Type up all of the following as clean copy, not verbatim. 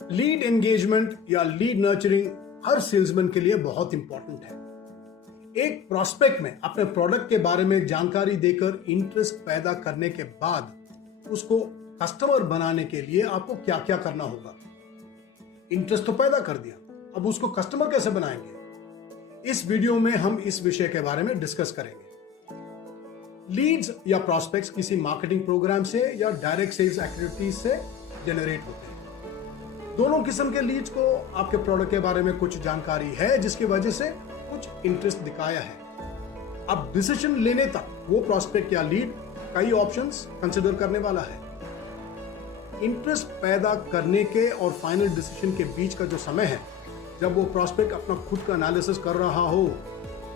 Lead engagement या lead nurturing हर salesman के लिए बहुत इंपॉर्टेंट है। एक प्रोस्पेक्ट में अपने प्रोडक्ट के बारे में जानकारी देकर इंटरेस्ट पैदा करने के बाद उसको कस्टमर बनाने के लिए आपको क्या क्या करना होगा। इंटरेस्ट तो पैदा कर दिया, अब उसको कस्टमर कैसे बनाएंगे, इस वीडियो में हम इस विषय के बारे में डिस्कस करेंगे। लीड्स या प्रोस्पेक्ट्स किसी मार्केटिंग प्रोग्राम से या डायरेक्ट सेल्स एक्टिविटीज से जनरेट होते हैं। दोनों किस्म के लीड्स को आपके प्रोडक्ट के बारे में कुछ जानकारी है जिसकी वजह से कुछ इंटरेस्ट दिखाया है। अब डिसीजन लेने तक वो प्रोस्पेक्ट या लीड कई ऑप्शंस कंसिडर करने वाला है। इंटरेस्ट पैदा करने के और फाइनल डिसीजन के बीच का जो समय है जब वो प्रोस्पेक्ट अपना खुद का एनालिसिस कर रहा हो,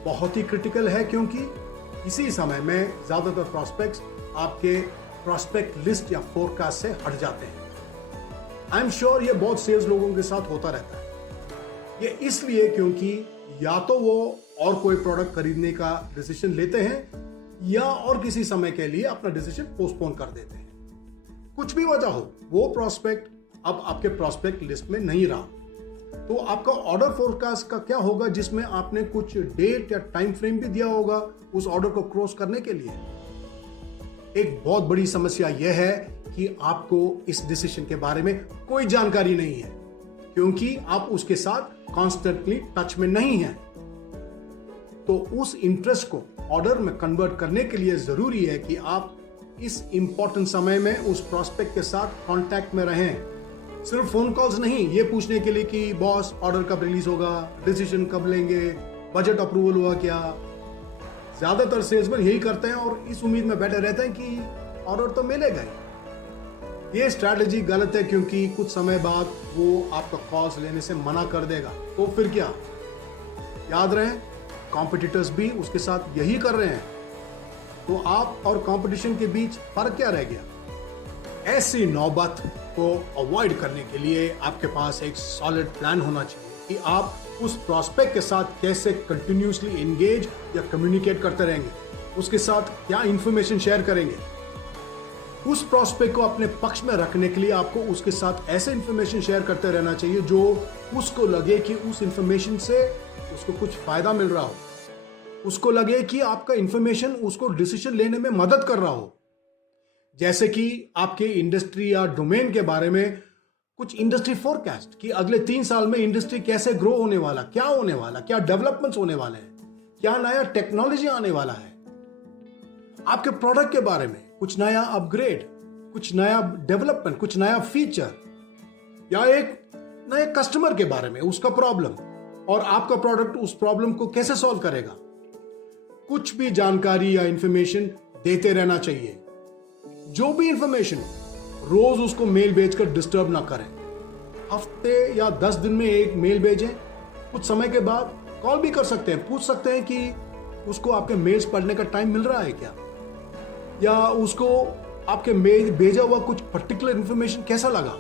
बहुत ही क्रिटिकल है, क्योंकि इसी समय में ज्यादातर प्रोस्पेक्ट्स आपके प्रोस्पेक्ट लिस्ट या फोरकास्ट से हट जाते हैं। आई एम श्योर ये बहुत सेल्स लोगों के साथ होता रहता है। ये इसलिए क्योंकि या तो वो और कोई प्रोडक्ट खरीदने का डिसीजन लेते हैं या और किसी समय के लिए अपना डिसीजन पोस्टपोन कर देते हैं। कुछ भी वजह हो, वो प्रोस्पेक्ट अब आपके प्रोस्पेक्ट लिस्ट में नहीं रहा, तो आपका ऑर्डर फोरकास्ट का क्या होगा जिसमें आपने कुछ डेट या टाइम फ्रेम भी दिया होगा उस ऑर्डर को क्रॉस करने के लिए। एक बहुत बड़ी समस्या यह है कि आपको इस डिसीजन के बारे में कोई जानकारी नहीं है, क्योंकि आप उसके साथ कॉन्स्टेंटली टच में नहीं हैं। तो उस इंटरेस्ट को ऑर्डर में कन्वर्ट करने के लिए जरूरी है कि आप इस इंपॉर्टेंट समय में उस प्रोस्पेक्ट के साथ कांटेक्ट में रहें। सिर्फ फोन कॉल्स नहीं, ये पूछने के लिए कि बॉस ऑर्डर कब रिलीज होगा, डिसीजन कब लेंगे, बजट अप्रूवल हुआ क्या। ज्यादातर सेल्समैन यही करते हैं और इस उम्मीद में बैठे रहते हैं कि ऑर्डर तो मिलेगा ही। ये स्ट्रैटेजी गलत है, क्योंकि कुछ समय बाद वो आपका कॉल्स लेने से मना कर देगा। तो फिर क्या, याद रहे कॉम्पिटिटर्स भी उसके साथ यही कर रहे हैं। तो आप और कंपटीशन के बीच फर्क क्या रह गया। ऐसी नौबत को अवॉइड करने के लिए आपके पास एक सॉलिड प्लान होना चाहिए कि आप उस प्रोस्पेक्ट के साथ कैसे कंटिन्यूसली एंगेज या कम्युनिकेट करते रहेंगे, उसके साथ क्या इंफॉर्मेशन शेयर करेंगे। उस प्रोस्पेक्ट को अपने पक्ष में रखने के लिए आपको उसके साथ ऐसे इंफॉर्मेशन शेयर करते रहना चाहिए जो उसको लगे कि उस इंफॉर्मेशन से उसको कुछ फायदा मिल रहा हो, उसको लगे कि आपका इंफॉर्मेशन उसको डिसीजन लेने में मदद कर रहा हो। जैसे कि आपके इंडस्ट्री या डोमेन के बारे में कुछ इंडस्ट्री फोरकास्ट कि अगले 3 साल में इंडस्ट्री कैसे ग्रो होने वाला, क्या होने वाला, क्या डेवलपमेंट्स होने वाले हैं, क्या नया टेक्नोलॉजी आने वाला है। आपके प्रोडक्ट के बारे में कुछ नया अपग्रेड, कुछ नया डेवलपमेंट, कुछ नया फीचर, या एक नए कस्टमर के बारे में, उसका प्रॉब्लम और आपका प्रोडक्ट उस प्रॉब्लम को कैसे सॉल्व करेगा। कुछ भी जानकारी या इंफॉर्मेशन देते रहना चाहिए। जो भी इंफॉर्मेशन रोज उसको मेल भेजकर डिस्टर्ब ना करें। हफ्ते या 10 दिन में एक मेल भेजें। कुछ समय के बाद कॉल भी कर सकते हैं, पूछ सकते हैं कि उसको आपके मेल्स पढ़ने का टाइम मिल रहा है क्या, या उसको आपके मेल भेजा हुआ कुछ पर्टिकुलर इंफॉर्मेशन कैसा लगा।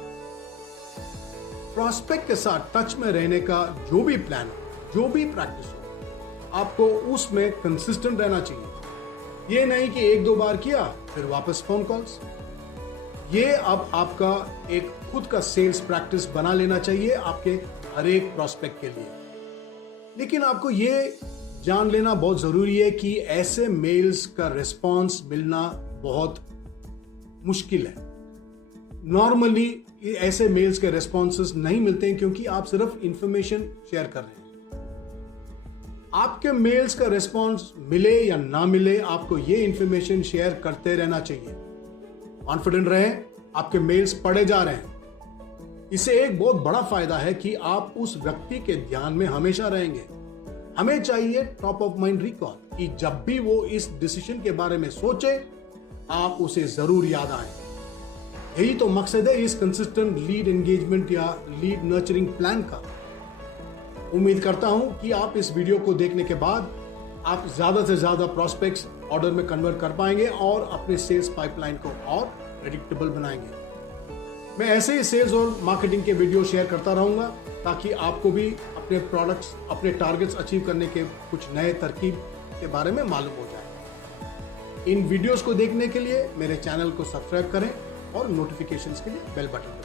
प्रोस्पेक्ट के साथ टच में रहने का जो भी प्लान हो, जो भी प्रैक्टिस हो, आपको उसमें कंसिस्टेंट रहना चाहिए। ये नहीं कि 1-2 बार किया फिर वापस फोन कॉल्स। ये अब आपका एक खुद का सेल्स प्रैक्टिस बना लेना चाहिए आपके हर एक प्रोस्पेक्ट के लिए। लेकिन आपको ये जान लेना बहुत जरूरी है कि ऐसे मेल्स का रिस्पांस मिलना बहुत मुश्किल है। नॉर्मली ऐसे मेल्स के रिस्पॉन्सेस नहीं मिलते हैं, क्योंकि आप सिर्फ इंफॉर्मेशन शेयर कर रहे हैं। आपके मेल्स का रिस्पांस मिले या ना मिले, आपको ये इंफॉर्मेशन शेयर करते रहना चाहिए। कॉन्फिडेंट रहें, आपके मेल्स पढ़े जा रहे हैं। इससे एक बहुत बड़ा फायदा है कि आप उस व्यक्ति के ध्यान में हमेशा रहेंगे। हमें चाहिए टॉप ऑफ माइंड रिकॉल, कि जब भी वो इस डिसीजन के बारे में सोचे आप उसे जरूर याद आए। यही तो मकसद है इस कंसिस्टेंट लीड एंगेजमेंट या लीड नर्चरिंग प्लान का। उम्मीद करता हूं कि आप इस वीडियो को देखने के बाद आप ज्यादा से ज्यादा प्रोस्पेक्ट्स ऑर्डर में कन्वर्ट कर पाएंगे और अपने सेल्स पाइपलाइन को और प्रेडिक्टेबल बनाएंगे। मैं ऐसे ही सेल्स और मार्केटिंग के वीडियो शेयर करता रहूंगा ताकि आपको भी अपने प्रोडक्ट्स, अपने टारगेट्स अचीव करने के कुछ नए तरकीब के बारे में मालूम हो जाए। इन वीडियोस को देखने के लिए मेरे चैनल को सब्सक्राइब करें और नोटिफिकेशंस के लिए बेल बटन